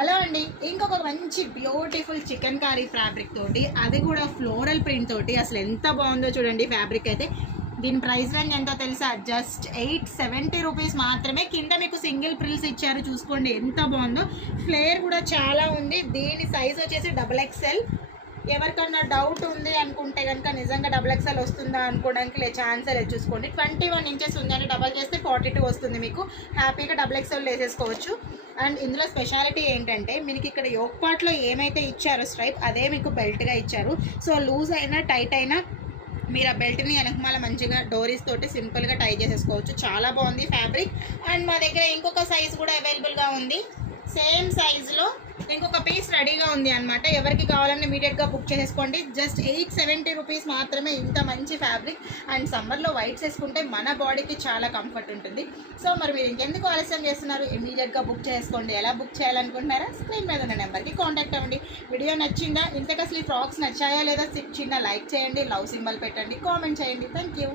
Hello అండి, ఇంకొక మంచి బ్యూటిఫుల్ చికెన్ కర్రీ ఫ్యాబ్రిక్ తోటి, అది కూడా ఫ్లోరల్ ప్రింట్ తోటి. అసలు ఎంత బాగుందో చూడండి ఫ్యాబ్రిక్ అయితే. దీని ప్రైస్ రేంజ్ ఎంతో తెలుసా? జస్ట్ 870 రూపీస్ మాత్రమే. కింద మీకు సింగిల్ ప్రిల్స్ ఇచ్చారు, చూసుకోండి ఎంత బాగుందో. ఫ్లేర్ కూడా చాలా ఉంది. దీని సైజ్ వచ్చేసి XXL. ఎవరికన్నా డౌట్ ఉంది అనుకుంటే కనుక నిజంగా XXL వస్తుందా అనుకోవడానికి ఛాన్సే లేదు. చూసుకోండి 21 ఇంచెస్ ఉంది అని డబల్ చేస్తే 42 వస్తుంది. మీకు హ్యాపీగా XXL వేసేసుకోవచ్చు. అండ్ ఇందులో స్పెషాలిటీ ఏంటంటే మీకు ఇక్కడ యోక్ పార్ట్లో ఏమైతే ఇచ్చారో స్ట్రైప్, అదే మీకు బెల్ట్గా ఇచ్చారు. సో లూజ్ అయినా టైట్ అయినా మీరు ఆ బెల్ట్ని వెనకమాల మంచిగా డోరీస్ తోటి సింపుల్గా టై చేసేసుకోవచ్చు. చాలా బాగుంది ఫ్యాబ్రిక్. అండ్ మా దగ్గర ఇంకొక సైజ్ కూడా అవైలబుల్గా ఉంది. సేమ్ సైజులో ఇంకొక పీస్ రెడీగా ఉంది అనమాట. ఎవరికి కావాలని ఇమీడియట్గా బుక్ చేసుకోండి. జస్ట్ 870 రూపీస్ మాత్రమే. ఇంత మంచి ఫ్యాబ్రిక్. అండ్ సమ్మర్లో వైట్స్ వేసుకుంటే మన బాడీకి చాలా కంఫర్ట్ ఉంటుంది. సో మరి మీరు ఇంకెందుకు ఆలస్యం చేస్తున్నారు? ఇమీడియట్గా బుక్ చేసుకోండి. ఎలా బుక్ చేయాలనుకుంటున్నారా? స్క్రీన్ మీద ఉన్న నెంబర్కి కాంటాక్ట్ అవ్వండి. వీడియో నచ్చిందా? ఇంతకు అసలు ఈ ఫ్రాక్స్ నచ్చాయా లేదా చిన్న లైక్ చేయండి, లవ్ సింబల్ పెట్టండి, కామెంట్ చేయండి. Thank you.